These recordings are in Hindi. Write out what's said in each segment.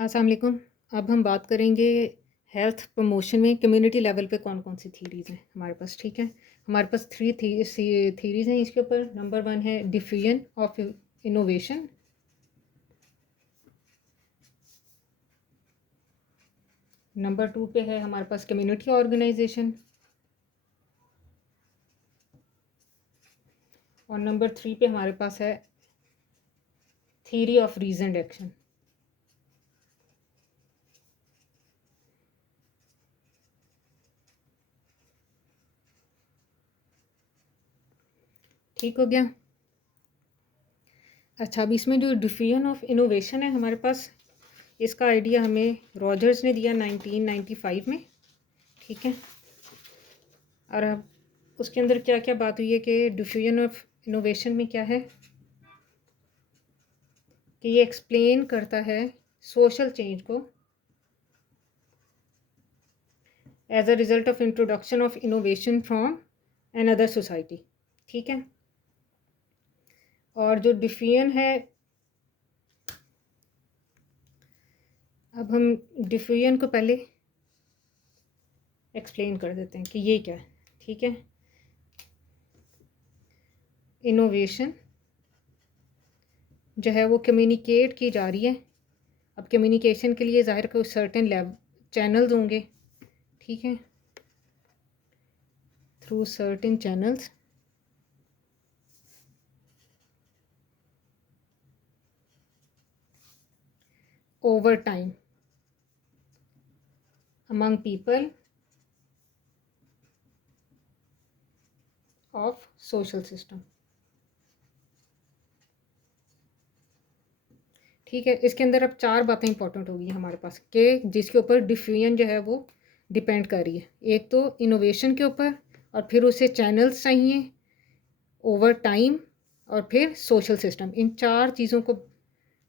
अस्सलाम वालेकुम। अब हम बात करेंगे हेल्थ प्रमोशन में कम्युनिटी लेवल पे कौन-कौन सी थीरीज़ हैं हमारे पास, ठीक है? हमारे पास 3 थीरीज़ हैं इसके ऊपर। नंबर 1 है डिफिजन ऑफ इनोवेशन। नंबर 2 पे है हमारे पास कम्युनिटी ऑर्गेनाइजेशन। और नंबर 3 पे हमारे पास है थ्योरी ऑफ रीज़न्ड एक्शन। ठीक हो गया? अच्छा, अब इसमें जो डिफिजन ऑफ इनोवेशन है हमारे पास, इसका आइडिया हमें रॉजर्स ने दिया 1995 में, ठीक है? और अब उसके अंदर क्या-क्या बात हुई है कि डिफिजन ऑफ इनोवेशन में क्या है कि ये एक्सप्लेन करता है सोशल चेंज को as a result of introduction of innovation from another society, ठीक है? और जो डिफिजन है, अब हम डिफिजन को पहले एक्सप्लेन कर देते हैं कि ये क्या है, ठीक है? इनोवेशन जो है वो कम्युनिकेट की जा रही है। अब कम्युनिकेशन के लिए ज़ाहिर कोई सर्टेन चैनल्स होंगे, ठीक है? Through certain channels over time among people of social system, ठीक है? इसके अंदर अब 4 बातें इंपॉर्टेंट होगी हमारे पास कि जिसके ऊपर डिफिजन जो है वो डिपेंड कर रही है। एक तो इनोवेशन के ऊपर, और फिर उसे चैनल्स चाहिए, ओवर टाइम, और फिर सोशल सिस्टम। इन 4 चीज़ों को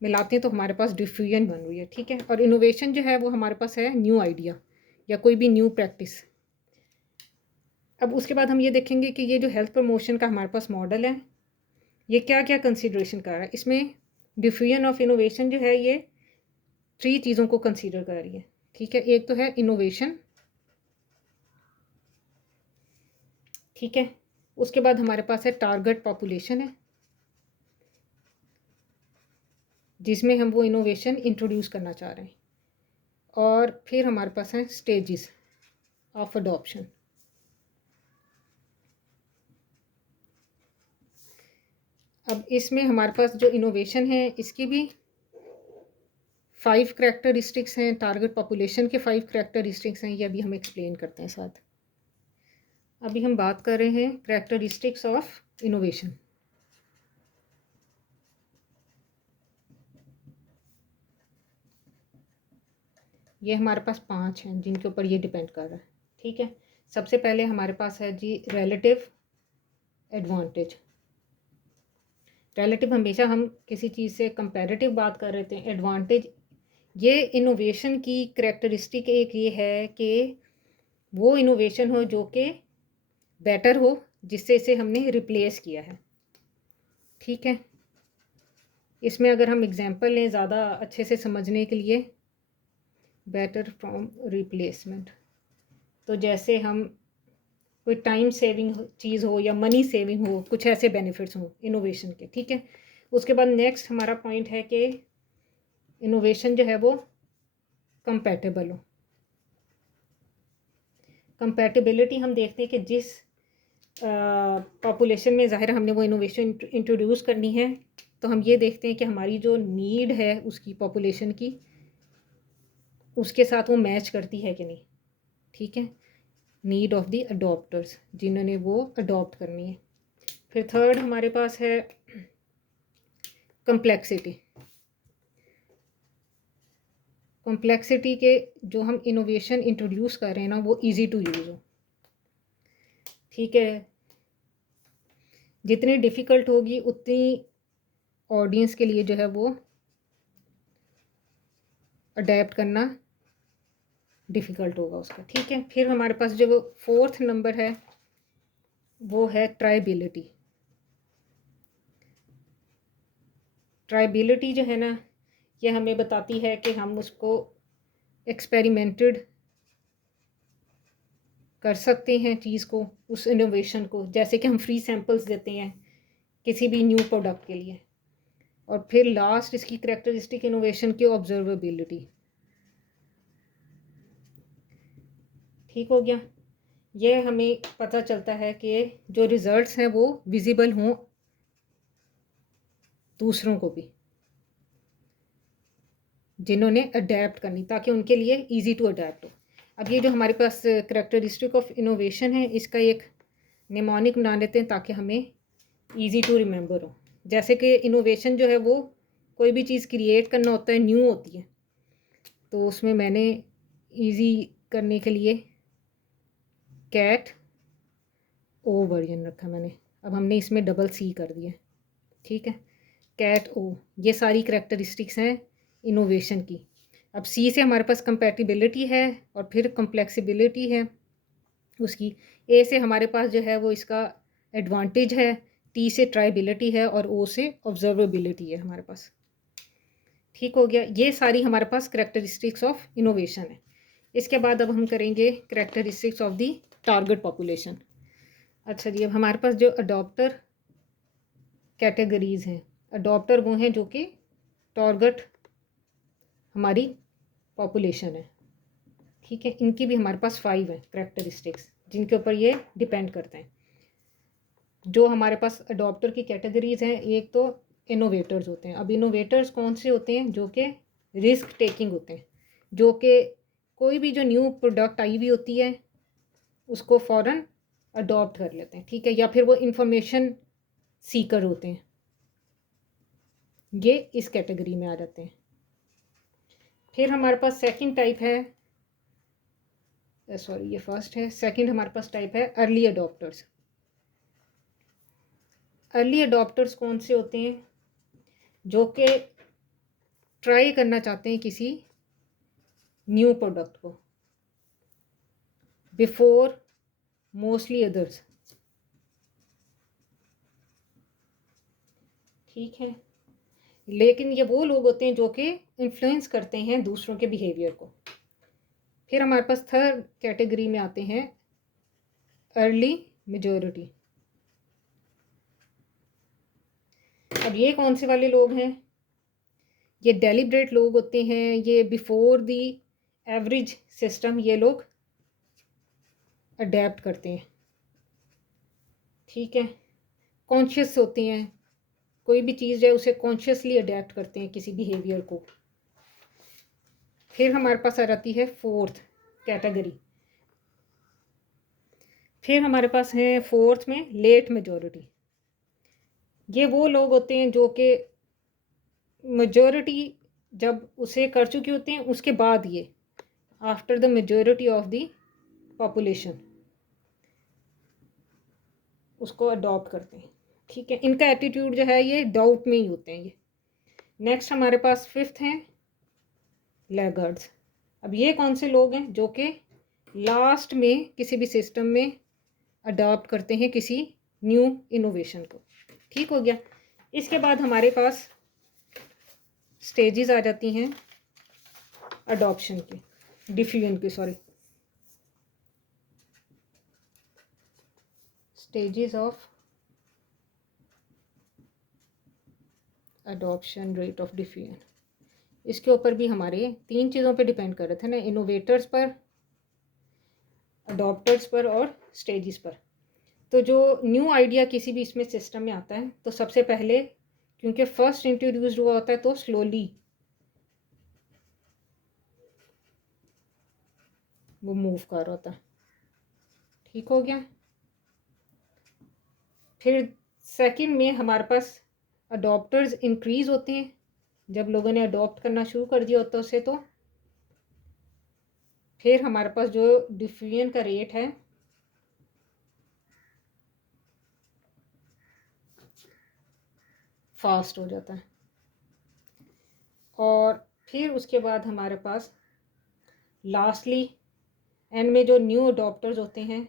मिलाते हैं तो हमारे पास डिफिजन बन रही है, ठीक है? और इनोवेशन जो है वो हमारे पास है न्यू आइडिया या कोई भी न्यू प्रैक्टिस। अब उसके बाद हम ये देखेंगे कि ये जो हेल्थ प्रमोशन का हमारे पास मॉडल है, ये क्या क्या कंसीडरेशन कर रहा है। इसमें डिफिजन ऑफ इनोवेशन जो है ये 3 चीज़ों को कंसीडर कर रही है, ठीक है? एक तो है इनोवेशन, ठीक है? उसके बाद हमारे पास है टारगेट पॉपुलेशन है, जिसमें हम वो इनोवेशन इंट्रोड्यूस करना चाह रहे हैं। और फिर हमारे पास हैं स्टेजेस ऑफ अडॉप्शन। अब इसमें हमारे पास जो इनोवेशन है इसकी भी 5 करैक्टरिस्टिक्स हैं, टारगेट पॉपुलेशन के 5 करैक्टरिस्टिक्स हैं, ये अभी हम एक्सप्लेन करते हैं साथ। अभी हम बात कर रहे हैं करैक्टरिस्टिक्स ऑफ इनोवेशन। ये हमारे पास 5 हैं जिनके ऊपर ये डिपेंड कर रहा है, ठीक है? सबसे पहले हमारे पास है जी रिलेटिव एडवांटेज। रिलेटिव हमेशा हम किसी चीज़ से कंपैरेटिव बात कर रहे थे। एडवांटेज, ये इनोवेशन की करैक्टरिस्टिक एक ये है कि वो इनोवेशन हो जो कि बेटर हो, जिससे इसे हमने रिप्लेस किया है, ठीक है? इसमें अगर हम एग्जांपल लें ज़्यादा अच्छे से समझने के लिए, बेटर फ्रॉम रिप्लेसमेंट, तो जैसे हम कोई टाइम सेविंग चीज़ हो या मनी सेविंग हो, कुछ ऐसे बेनिफिट्स हों इनोवेशन के, ठीक है? उसके बाद नेक्स्ट हमारा पॉइंट है कि इनोवेशन जो है वो कंपैटिबल हो। कंपैटिबिलिटी हम देखते हैं कि जिस पॉपुलेशन में ज़ाहिर हमने वो इनोवेशन इंट्रोड्यूस करनी है, तो हम ये देखते हैं कि हमारी जो नीड है उसकी पॉपुलेशन की, उसके साथ वो मैच करती है कि नहीं, ठीक है? नीड ऑफ द अडॉप्टर्स, जिन्होंने वो अडॉप्ट करनी है। फिर थर्ड हमारे पास है कम्प्लेक्सिटी। कॉम्प्लेक्सिटी के जो हम इनोवेशन इंट्रोड्यूस कर रहे हैं ना, वो इजी टू यूज़ हो, ठीक है? जितनी डिफ़िकल्ट होगी उतनी ऑडियंस के लिए जो है वो अडेप्ट करना डिफ़िकल्ट होगा उसका, ठीक है? फिर हमारे पास जो फोर्थ नंबर है वो है ट्रायबिलिटी। ट्रायबिलिटी जो है ना, ये हमें बताती है कि हम उसको एक्सपेरिमेंटेड कर सकते हैं चीज़ को, उस इनोवेशन को, जैसे कि हम फ्री सैंपल्स देते हैं किसी भी न्यू प्रोडक्ट के लिए। और फिर लास्ट इसकी करेक्टरिस्टिक इनोवेशन की ऑब्जर्वेबिलिटी। ठीक हो गया। ये हमें पता चलता है कि जो रिजल्ट्स हैं वो विजिबल हों दूसरों को भी, जिन्होंने अडेप्ट करनी, ताकि उनके लिए इजी टू अडेप्ट हो। अब ये जो हमारे पास करेक्टरिस्टिक ऑफ इनोवेशन है, इसका एक निमोनिक बना लेते हैं ताकि हमें इजी टू रिमेंबर हो। जैसे कि इनोवेशन जो है वो कोई भी चीज़ क्रिएट करना होता है, न्यू होती है, तो उसमें मैंने इजी करने के लिए कैट ओ वर्जन रखा मैंने। अब हमने इसमें डबल सी कर दिया, ठीक है, कैट ओ। ये सारी करेक्टरिस्टिक्स हैं इनोवेशन की। अब सी से हमारे पास कंपैटिबिलिटी है और फिर कम्प्लेक्सिबिलिटी है उसकी। ए से हमारे पास जो है वो इसका एडवांटेज है, टी से ट्राइबिलिटी है और ओ से ऑब्जर्वेबिलिटी है हमारे पास। ठीक हो गया। ये सारी हमारे पास करेक्टरिस्टिक्स ऑफ इनोवेशन है। इसके बाद अब हम करेंगे characteristics of the target population. अच्छा जी, अब हमारे पास जो अडॉप्टर कैटेगरीज हैं, अडॉप्टर वो हैं जो कि टारगेट हमारी पॉपुलेशन है, ठीक है। इनकी भी हमारे पास 5 हैं करेक्टरिस्टिक्स, जिनके ऊपर ये डिपेंड करते हैं। जो हमारे पास अडॉप्टर की कैटेगरीज हैं, एक तो इनोवेटर्स होते हैं। अब इनोवेटर्स कौन से होते हैं? जो कि रिस्क टेकिंग होते हैं, जो कि कोई भी जो न्यू प्रोडक्ट आई हुई होती है उसको फ़ौरन अडॉप्ट कर लेते हैं, ठीक है। या फिर वो इंफॉर्मेशन सीकर होते हैं, ये इस कैटेगरी में आ जाते हैं। फिर हमारे पास सेकंड टाइप है, सॉरी ये फर्स्ट है, सेकंड हमारे पास टाइप है अर्ली अडॉप्टर्स। अर्ली अडॉप्टर्स कौन से होते हैं? जो कि ट्राई करना चाहते हैं किसी न्यू प्रोडक्ट को बिफोर मोस्टली अदर्स, ठीक है। लेकिन ये वो लोग होते हैं जो कि इन्फ्लुएंस करते हैं दूसरों के बिहेवियर को। फिर हमारे पास थर्ड कैटेगरी में आते हैं अर्ली मेजॉरिटी। अब ये कौन से वाले लोग हैं? ये डेलिब्रेट लोग होते हैं, ये बिफोर दी एवरेज सिस्टम ये लोग अडेप्ट करते हैं, ठीक है। कॉन्शियस होते हैं, कोई भी चीज़ है उसे कॉन्शियसली अडेप्ट करते हैं किसी बिहेवियर को। फिर हमारे पास आ जाती है फोर्थ कैटेगरी। फिर हमारे पास है फोर्थ में लेट मेजॉरिटी। ये वो लोग होते हैं जो कि मेजॉरिटी जब उसे कर चुके होते हैं उसके बाद ये after the majority of the population उसको अडॉप्ट करते हैं, ठीक है। इनका एटीट्यूड जो है ये डाउट में ही होते हैं ये। नेक्स्ट हमारे पास फिफ्थ हैं लैगर्ड्स। अब ये कौन से लोग हैं? जो कि लास्ट में किसी भी सिस्टम में अडॉप्ट करते हैं किसी न्यू इनोवेशन को, ठीक हो गया। इसके बाद हमारे पास स्टेजेस आ जाती हैं अडॉप्शन की, डिफ्यूजन की, sorry, stages of adoption, rate of diffusion. इसके ऊपर भी हमारे 3 चीज़ों पे डिपेंड कर रहे थे ना, इनोवेटर्स पर, अडॉप्टर्स पर और स्टेजेस पर। तो जो न्यू आइडिया किसी भी इसमें सिस्टम में आता है तो सबसे पहले, क्योंकि फर्स्ट इंट्रोड्यूस हुआ होता है तो स्लोली वो मूव कर रहा था, ठीक हो गया। फिर सेकंड में हमारे पास अडॉप्टर्स इंक्रीज होते हैं जब लोगों ने अडॉप्ट करना शुरू कर दिया होता है उसे। तो फिर हमारे पास जो डिफ्यूजन का रेट है फास्ट हो जाता है। और फिर उसके बाद हमारे पास लास्टली एंड में जो न्यू अडॉप्टर्स होते हैं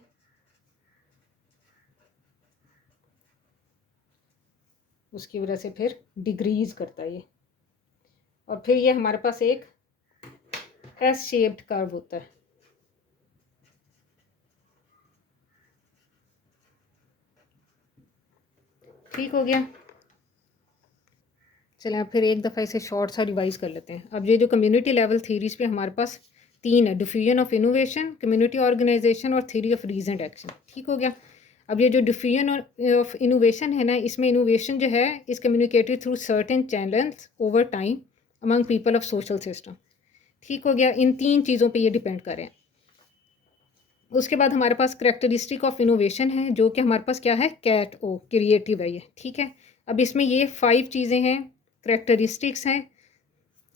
उसकी वजह से फिर डिक्रीज करता है ये, और फिर ये हमारे पास एक एस शेप्ड कर्व होता है। ठीक हो गया। चलें अब फिर एक दफ़ा इसे शॉर्ट सा रिवाइज कर लेते हैं। अब ये जो कम्युनिटी लेवल थीरीज़ पे हमारे पास 3 है, diffusion of innovation, community organization और थ्योरी ऑफ रीजन एक्शन। ठीक हो गया। अब ये जो डिफ्यूजन ऑफ इनोवेशन है ना, इसमें इनोवेशन जो है इस communicated through certain channels over time among people of social system. ठीक हो गया। इन 3 चीज़ों पे ये डिपेंड कर रहे हैं। उसके बाद हमारे पास करेक्टरिस्टिक ऑफ इनोवेशन है, जो कि हमारे पास क्या है, कैट ओ, क्रिएटिव है ये। ठीक है। अब इसमें ये 5 चीज़ें हैं, करेक्टरिस्टिक्स हैं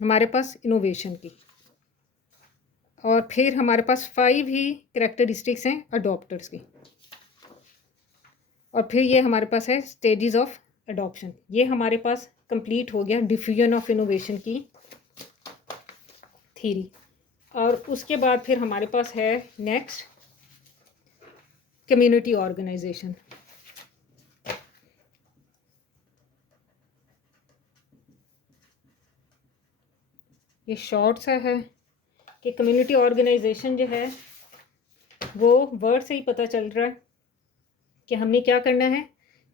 हमारे पास इनोवेशन की, और फिर हमारे पास 5 ही करेक्टरिस्टिक्स हैं अडॉप्टर्स की, और फिर ये हमारे पास है स्टेजेस ऑफ अडॉप्शन। ये हमारे पास कंप्लीट हो गया डिफ्यूजन ऑफ इनोवेशन की थ्योरी। और उसके बाद फिर हमारे पास है नेक्स्ट कम्युनिटी ऑर्गेनाइजेशन। ये शॉर्ट सा है कि कम्युनिटी ऑर्गेनाइजेशन जो है वो वर्ड से ही पता चल रहा है कि हमने क्या करना है।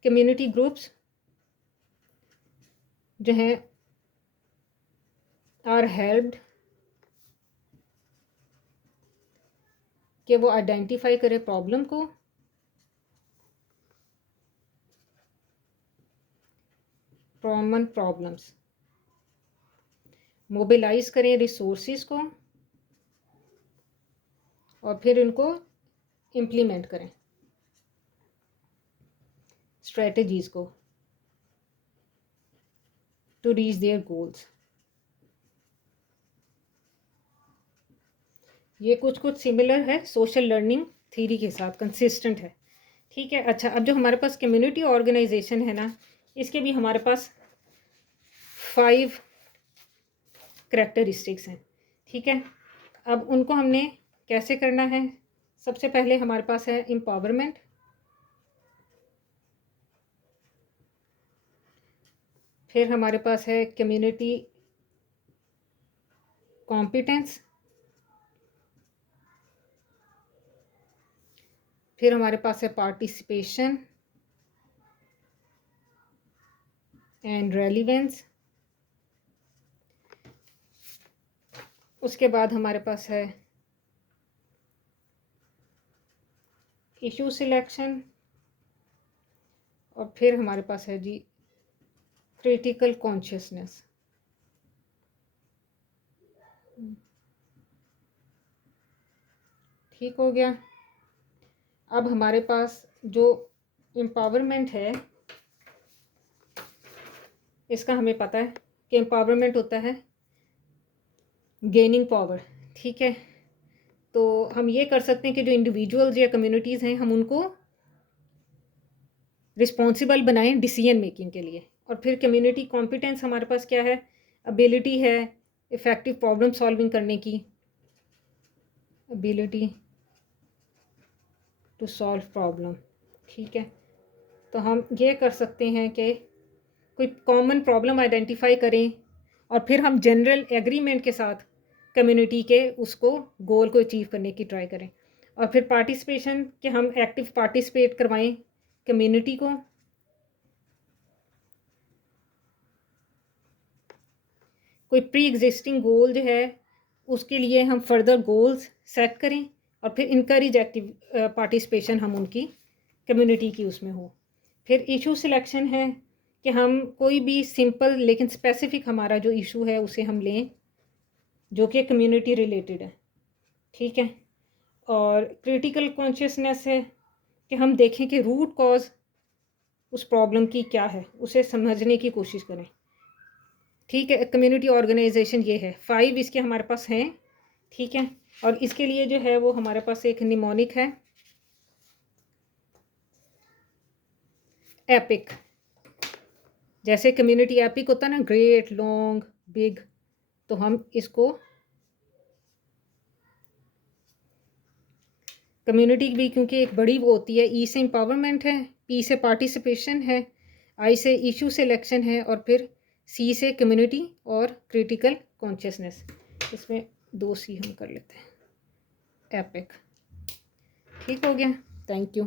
कम्युनिटी ग्रुप्स जो हैं आर हेल्प्ड कि वो आइडेंटिफाई करे प्रॉब्लम को, कॉमन प्रॉब्लम्स, मोबिलाइज करें रिसोर्सेज को, और फिर इनको इम्प्लीमेंट करें स्ट्रेटजीज को टू रीच देयर गोल्स। ये कुछ सिमिलर है सोशल लर्निंग थ्योरी के साथ, कंसिस्टेंट है। ठीक है। अच्छा, अब जो हमारे पास कम्युनिटी ऑर्गेनाइजेशन है ना, इसके भी हमारे पास 5 करेक्टरिस्टिक्स हैं। ठीक है। अब उनको हमने कैसे करना है, सबसे पहले हमारे पास है एम्पावरमेंट, फिर हमारे पास है कम्युनिटी कॉम्पिटेंस, फिर हमारे पास है पार्टिसिपेशन एंड रेलिवेंस, उसके बाद हमारे पास है इशू सिलेक्शन, और फिर हमारे पास है जी क्रिटिकल कॉन्शियसनेस। ठीक हो गया। अब हमारे पास जो एम्पावरमेंट है, इसका हमें पता है कि एम्पावरमेंट होता है गेनिंग पावर। ठीक है। तो हम ये कर सकते हैं कि जो इंडिविजुअल्स या कम्युनिटीज़ हैं, हम उनको रिस्पॉन्सिबल बनाएं डिसीजन मेकिंग के लिए। और फिर कम्युनिटी कॉम्पिटेंस हमारे पास क्या है, एबिलिटी है इफ़ेक्टिव प्रॉब्लम सॉल्विंग करने की, एबिलिटी टू सॉल्व प्रॉब्लम। ठीक है। तो हम ये कर सकते हैं कि कोई कॉमन प्रॉब्लम आइडेंटिफाई करें, और फिर हम जनरल एग्रीमेंट के साथ कम्युनिटी के उसको गोल को अचीव करने की ट्राई करें। और फिर पार्टिसिपेशन कि हम एक्टिव पार्टिसिपेट करवाएं कम्युनिटी को। कोई प्री एग्जिस्टिंग गोल जो है उसके लिए हम फर्दर गोल्स सेट करें, और फिर इनकरेज एक्टिव पार्टिसिपेशन हम उनकी कम्युनिटी की उसमें हो। फिर इशू सिलेक्शन है कि हम कोई भी सिंपल लेकिन स्पेसिफिक हमारा जो इशू है उसे हम लें जो कि कम्युनिटी रिलेटेड है। ठीक है। और क्रिटिकल कॉन्शियसनेस है कि हम देखें कि रूट कॉज उस प्रॉब्लम की क्या है, उसे समझने की कोशिश करें। ठीक है। कम्युनिटी ऑर्गेनाइजेशन ये है, 5 इसके हमारे पास हैं। ठीक है। और इसके लिए जो है वो हमारे पास एक निमोनिक है एपिक। जैसे कम्युनिटी एपिक होता है ना, ग्रेट, लॉन्ग, बिग, तो हम इसको कम्युनिटी भी क्योंकि एक बड़ी वो होती है, ई से एम्पावरमेंट है, पी से पार्टिसिपेशन है, आई से इशू सिलेक्शन है, और फिर सी से कम्युनिटी और क्रिटिकल कॉन्शियसनेस, इसमें 2 सी हम कर लेते हैं, एपिक। ठीक हो गया, थैंक यू।